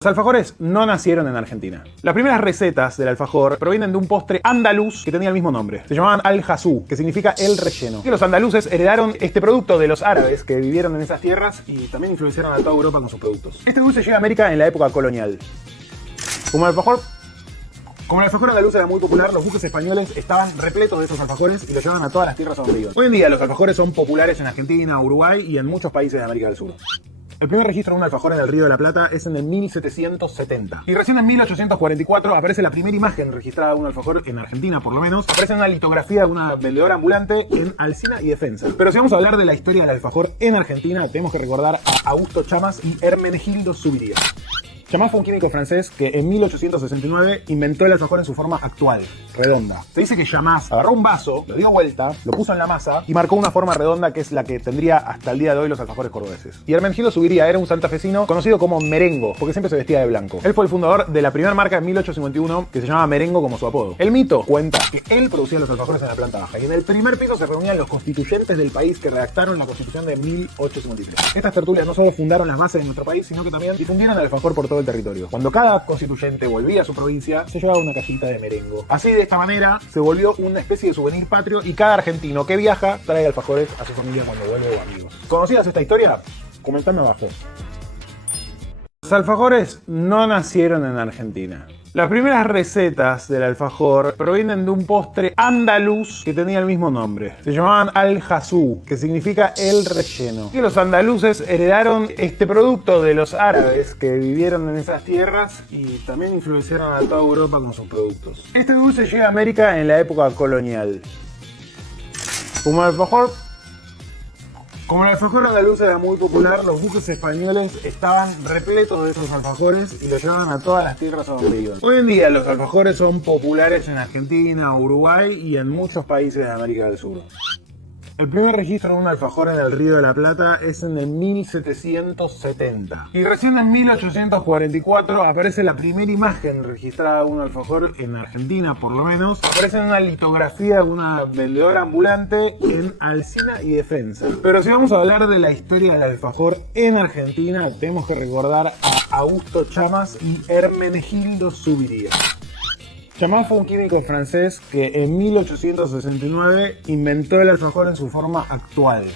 Los alfajores no nacieron en Argentina. Las primeras recetas del alfajor provienen de un postre andaluz que tenía el mismo nombre. Se llamaban al-jasú, que significa el relleno. Y los andaluces heredaron este producto de los árabes que vivieron en esas tierras y también influenciaron a toda Europa con sus productos. Este dulce llega a América en la época colonial. Como el alfajor andaluz era muy popular, los buques españoles estaban repletos de esos alfajores y los llevaban a todas las tierras a donde iban. Hoy en día los alfajores son populares en Argentina, Uruguay y en muchos países de América del Sur. El primer registro de un alfajor en el Río de la Plata es en el 1770. Y recién en 1844 aparece la primera imagen registrada de un alfajor en Argentina, por lo menos. Aparece una litografía de una vendedora ambulante en Alsina y Defensa. Pero si vamos a hablar de la historia del alfajor en Argentina, tenemos que recordar a Augusto Chamas y Hermenegildo Zuviría. Chamas fue un químico francés que en 1869 inventó el alfajor en su forma actual, redonda. Se dice que Chamas agarró un vaso, lo dio vuelta, lo puso en la masa y marcó una forma redonda que es la que tendría hasta el día de hoy los alfajores cordobeses. Y Hermenegildo Zuviría era un santafesino conocido como Merengo, porque siempre se vestía de blanco. Él fue el fundador de la primera marca en 1851 que se llamaba Merengo como su apodo. El mito cuenta que él producía los alfajores en la planta baja y en el primer piso se reunían los constituyentes del país que redactaron la Constitución de 1853. Estas tertulias no solo fundaron las bases de nuestro país, sino que también difundieron el alfajor por todo el territorio. Cuando cada constituyente volvía a su provincia, se llevaba una cajita de merengo. Así, de esta manera, se volvió una especie de souvenir patrio y cada argentino que viaja trae alfajores a su familia cuando vuelve o amigos. ¿Conocías esta historia? Comentando abajo. Los alfajores no nacieron en Argentina. Las primeras recetas del alfajor provienen de un postre andaluz que tenía el mismo nombre. Se llamaban al-jasú, que significa el relleno. Y los andaluces heredaron este producto de los árabes que vivieron en esas tierras y también influenciaron a toda Europa con sus productos. Este dulce llega a América en la época colonial. Como el alfajor andaluz era muy popular, los buques españoles estaban repletos de esos alfajores y los llevaban a todas las tierras a donde iban. Hoy en día los alfajores son populares en Argentina, Uruguay y en muchos países de América del Sur. El primer registro de un alfajor en el Río de la Plata es en el 1770. Y recién en 1844 aparece la primera imagen registrada de un alfajor en Argentina, por lo menos. Aparece en una litografía de una vendedora ambulante en Alsina y Defensa. Pero si vamos a hablar de la historia del alfajor en Argentina, tenemos que recordar a Augusto Chamas y Hermenegildo Zuviría. Chamas fue un químico francés que en 1869 inventó el alfajor en su forma actual,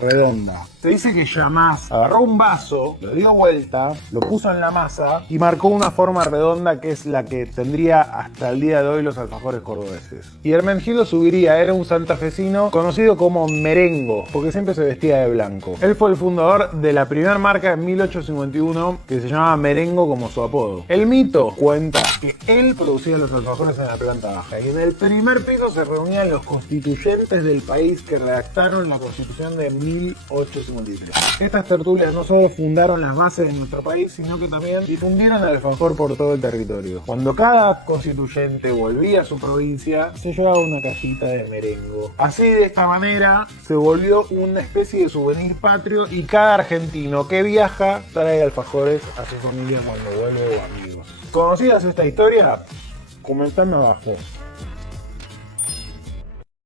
redonda. Se dice que Chamas agarró un vaso, lo dio vuelta, lo puso en la masa y marcó una forma redonda que es la que tendría hasta el día de hoy los alfajores cordobeses. Y Hermenegildo Zuviría era un santafesino conocido como Merengo, porque siempre se vestía de blanco. Él fue el fundador de la primera marca en 1851 que se llamaba Merengo como su apodo. El mito cuenta que él producía los alfajores en la planta baja y en el primer piso se reunían los constituyentes del país que redactaron la Constitución de 1853. Estas tertulias no solo fundaron las bases de nuestro país, sino que también difundieron el alfajor por todo el territorio. Cuando cada constituyente volvía a su provincia, se llevaba una cajita de merengo. Así, de esta manera, se volvió una especie de souvenir patrio y cada argentino que viaja trae alfajores a su familia cuando vuelve o amigos. ¿Conocías esta historia? Comentando abajo.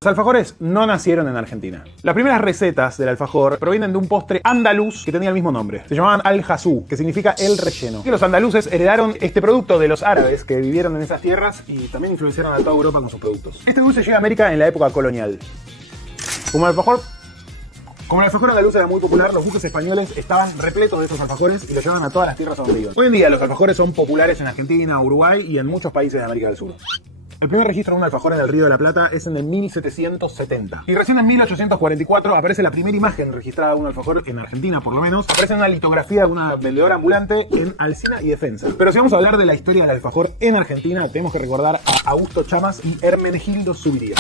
Los alfajores no nacieron en Argentina. Las primeras recetas del alfajor provienen de un postre andaluz que tenía el mismo nombre. Se llamaban al-jasú, que significa el relleno. Y los andaluces heredaron este producto de los árabes que vivieron en esas tierras y también influenciaron a toda Europa con sus productos. Este dulce llega a América en la época colonial. Como el alfajor andaluz era muy popular, los buques españoles estaban repletos de esos alfajores y los llevaban a todas las tierras a donde iban. Hoy en día los alfajores son populares en Argentina, Uruguay y en muchos países de América del Sur. El primer registro de un alfajor en el Río de la Plata es en el 1770. Y recién en 1844 aparece la primera imagen registrada de un alfajor en Argentina, por lo menos. Aparece en una litografía de una vendedora ambulante en Alsina y Defensa. Pero si vamos a hablar de la historia del alfajor en Argentina, tenemos que recordar a Augusto Chamas y Hermenegildo Zuviría.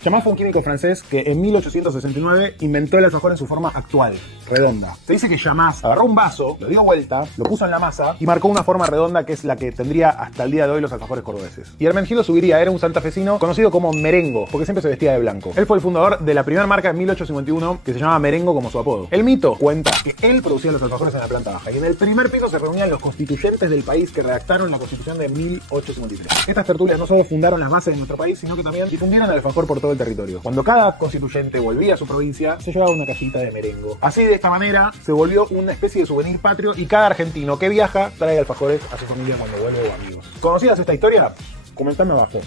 Chamas fue un químico francés que en 1869 inventó el alfajor en su forma actual, redonda. Se dice que Chamas agarró un vaso, lo dio vuelta, lo puso en la masa y marcó una forma redonda que es la que tendría hasta el día de hoy los alfajores cordobeses. Y Hermenegildo Zuviría era un santafesino conocido como Merengo, porque siempre se vestía de blanco. Él fue el fundador de la primera marca en 1851 que se llamaba Merengo como su apodo. El mito cuenta que él producía los alfajores en la planta baja y en el primer piso se reunían los constituyentes del país que redactaron la Constitución de 1853. Estas tertulias no solo fundaron las bases de nuestro país, sino que también difundieron el alfajor por todo el el territorio. Cuando cada constituyente volvía a su provincia, se llevaba una cajita de merengo. Así, de esta manera, se volvió una especie de souvenir patrio y cada argentino que viaja trae alfajores a su familia cuando vuelve o amigos. ¿Conocías esta historia? Comentame abajo.